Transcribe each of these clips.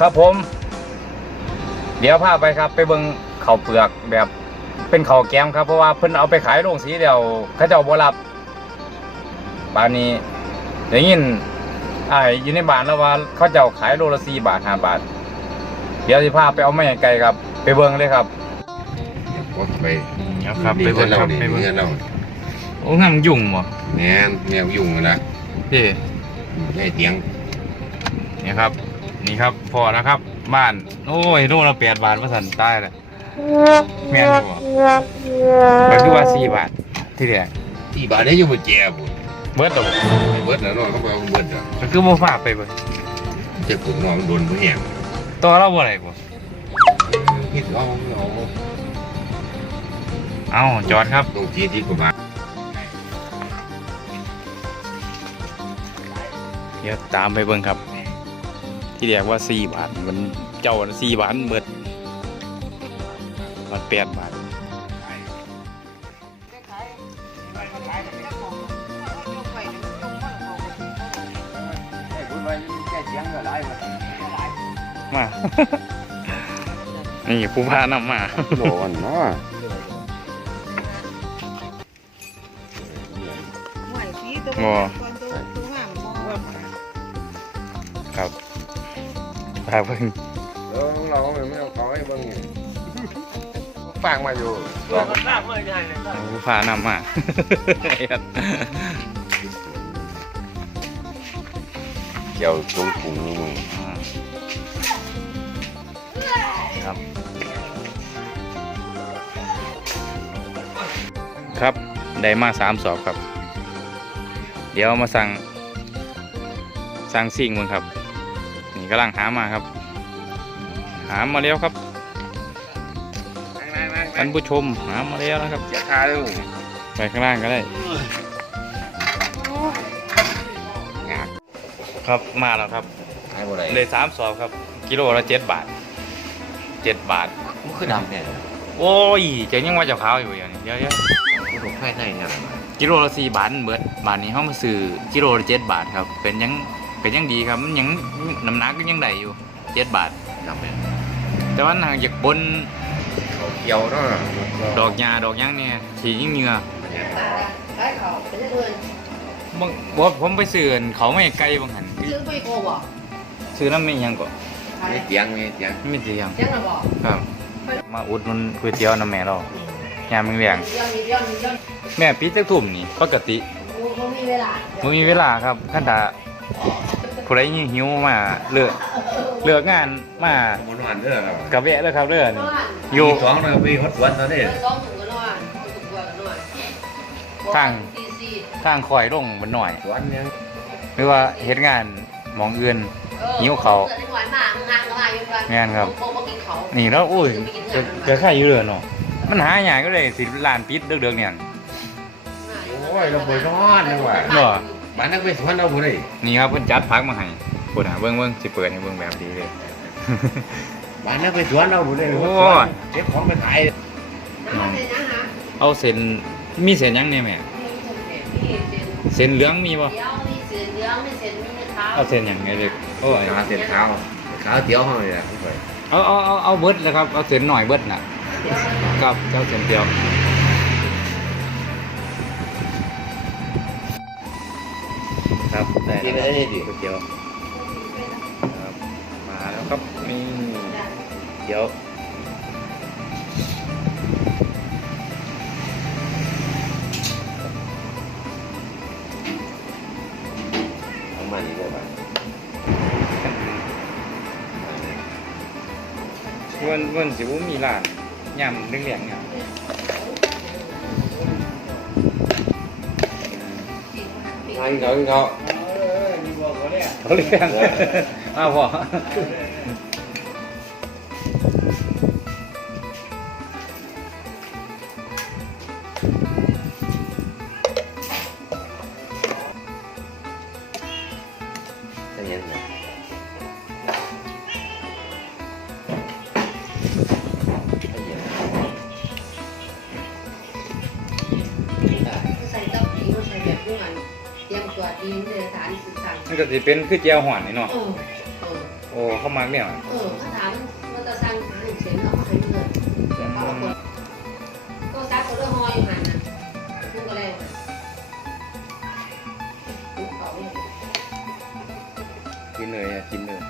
ครับผม เดี๋ยวพาไปครับ ไปเบิ่งข้าวเปลือกแบบเป็นข้าวแกมครับเพราะว่าเพิ่นเอาไปขายโรงสีเดียวเขาเจ้าบ่รับบานนี้ได้ยินอ้ายอยู่ในบ้านแล้วว่าเขาเจ้าขายโลละ4บาท5บาท เดี๋ยวสิพาไปเอาไม้ไกลครับ ไปเบิ่งเลยครับกดไปครับนี่ไปเบิ่งเราครับนี่ไปเบิ่งเงินเราโอ้งั้นยุ่งบ่แม่นแมวยุ่งนะพี่ไอ้เตียงนี่ครับ นี่ครับพอแล้วครับบ้านโอ้ยโลละ8บาทว่าซั่นตายแล้วแม่นบ่ก็คือว่า4บาทที่แรกที่บ้านนี้อยู่บ่แจ่บุเบิดดอกเบิดแล้วเนาะเขาบอกว่าเบิดอะก็คือบ่ฝากไปเบิดจะขุดนอนโดนบ่แห้งต่อเราบ่ได้บ่เฮ็ดเอาเอาเอ้าจอดครับตรงที่ที่กว่าบาทเดี๋ยวตามไปเบิ่งครับ ที่เรียกว่า4บาทมันเจ้าน่ะ4บาทเบิดมัน8บาทมา นี่ผู้พานำมาโดนเนาะงอครับ พาเพิ่งเออเราไม่เอาเขาให้เบิ่งฟังมาอยู่ผู้พานำมาเกี่ยวตรงถุงมึงอ่าครับ ครับได้มาสามสอบครับ เดี๋ยวมาสั่งสั่งสิ่งมึงครับนี่ กำลังหามาครับ หามาแล้วครับท่านผู้ชมหามาแล้วนะครับราคาเด้อไปข้างล่างก็ได้งากครับมาแล้วครับขายบ่ได้เลยสามสอบครับ กิโลละเจ็ดบาทเจ็ดบาทมันคือดำเนี่ยโอ้ยเจะยังว่าเจะขาวอยู่อย่างนี้เยอะมันถูกไฟในเนี่ยๆกิโลละสี่บาทเบิดบาทนี้เขามาซื้อกิโลละเจ็ดบาทครับ เป็นยัง เป็นยังดีครับมันยังน้ำหนักก็ยังได้อยู่เจ็ดบาทดำเนี่ยแต่ว่าหางอยากบนเขาเกี่ยวเนาะดอกหญ้าดอกหยังเนี่ยสียิ่งเหงื่อบ่บ่ผมไปซื้ออันเขาไม่ไกลบางหันซื้อไปโกบ่ซื้อน้ำไม่ยังก็มีเตียงมีเตียงไม่ตียังเจ๊งระบอกครับ มาอุดหนุนก๋วยเตี๋ยวน้ำแม่เรายามมึงแรงเดี๋ยวนี้เดี๋ยวนี้เดี๋ยวนี้แม่ปิดจักทุ่มนี่ปกติ โอ้บ่มีเวลาบ่มีเวลาครับขั้นตา ผู้ใดยิ่งหิวมาเลือกเลือกงานมามันนอนเด้อครับกะแวะเลยครับเด้อนนี่อนอยู่สองเลยมีฮอตสวนตอนนี้เดินสองถึงก็นอนถึงกว่าก็นอนทางตีสี่ทางคอยลงบนหน่อย สวนยังหรือว่าเฮ็ดงานหมองอื่น หิวเขาว เกิดหวานมากงานก็มาอยู่กันงานครับโบ่กินเขานี่แล้วอุ้ยจะจะค่ายอยู่เลยเนาะมันหาหยังก็เลยสิร้านปิดเดือกๆเนี่ย โอ้ยเราบ่นอนเลยว่ะบ่ บ้านนักไปสวนเราบ่ได้นี่ครับเพิ่นจัดพักมาให้พุ่นน่ะเบิ่งเบิ่งสิเปิดให้เบิ่งแบบดีเลย บ้านนักไปสวนเราบ่ได้โอ้ย เก็บของไปขายน้ำมันเลยนะฮะเอาเส้นมีเส้นหยังเนี่ยแม่นี่เป็นเส้นเหลืองมีบ่เดี๋ยวมีเส้นเหลืองมีเส้นมีเท้าเอาเส้นหยังไงเด็กโอ้ยขาเส้นขาวขาวเตี๋ยวเฮานี่แหละเอาเอาเอาเอาเบิดเลยครับเอาเส้นหน่อยเบิดน่ะครับเจ้าเส้นเดียว ครับได้กินแล้วได้ดิก๋วยเตี๋ยวครับมาแล้วครับนี่เดี๋ยวประมาณนี้บ่บาทวันวันสิบุมีร้านยำเรื่องเหลียงเนี่ย ทานเขาเขาเขาเรียกอ้าวพอ กมันเตรียมตัวดีในสถานศึกษามันก็สิเป็นคือเจียวหวานนี่เนาะเออเออโอ้เขามาเนี่ยเออเขาถามว่าจะสั่งหาเสียงเอามาให้เงินเขาบอกว่าก็ซักตัวเรื่องหอยหันนะมึงก็เลยมึงเขาเนี่ยกินเลยอะกินเลย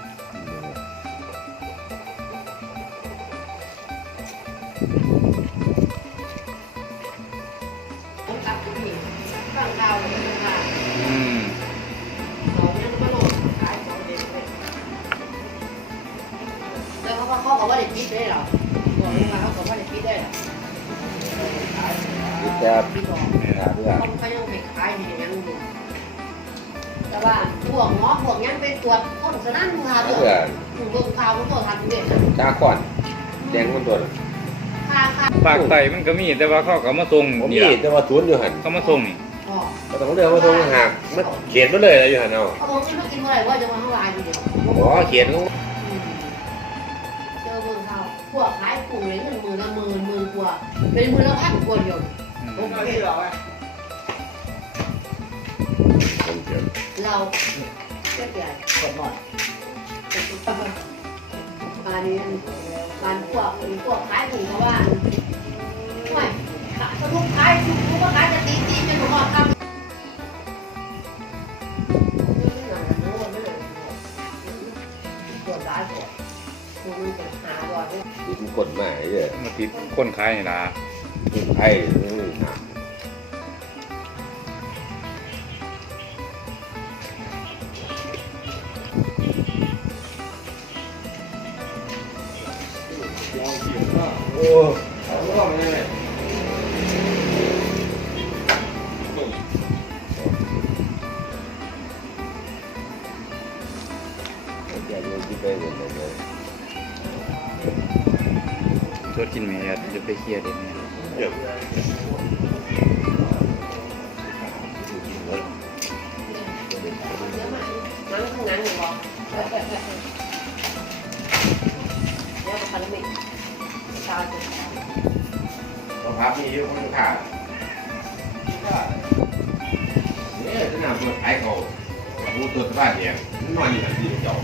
แล้วเขาเขาบอกว่าเด็กคิดได้หรอบอกลูกค้าเขาบอกว่าเด็กคิดได้หรอจะพี่บอกหาเพื่อเขาเขายังไปขายนี่ยังอยู่แต่ว่าพวกหมอพวกยังไปตรวจคนสนั่นดูหาหาเรื่เพื่อองดูข่าวมันก็ทันเด็กจ้าก่อนแดงคนตัวค่าค่าปากไตมันก็มีแต่ว่าเขาก็มาส่งผมมีนี่ล่ะแต่ว่าทุนอยู่หันเขามาส่งนี่อ๋อก็ต้องเดินมาตรงหักมันเขียนมาเลยอยู่หันเอาเขาบอกไม่กินเมื่อไหร่ว่าจะมาข้างล่างอยู่เดียวอ๋อเขียนเข พวกขายกลุ่มเลยเงินหมื่นละหมื่นหมื่นกว่าเป็นหมื่นละพันกว่าเดียวอืมผมเขียนเราเก็บใหญ่กดบ่อยอันนี้มันพวกพวกขายถึงเพราะว่าไม่สนุกขายทุกทุกขายจะตีตีจนหมดครับตัวร้ายกว่า ตัวมันจะหาบ่อยมีกฎหมายเลยมาติดคนขายนี่ล่ะไอ้นี่หนักโอ้เอาล่องเลยอย่าโยนที่ไปหมดเล ยตัวกินแม่จะไปเคลียร์เด็กเนี่ยเดี๋ยวน้ำข้างนั้นอยู่บ่เดี๋ยวพันมิชาจะต้องพับมีอยู่ข้างขาเนี่ยจะนำตัวไอ้เขาผู้ตัวสบายเนี่ยนอนอยู่ที่เจ้า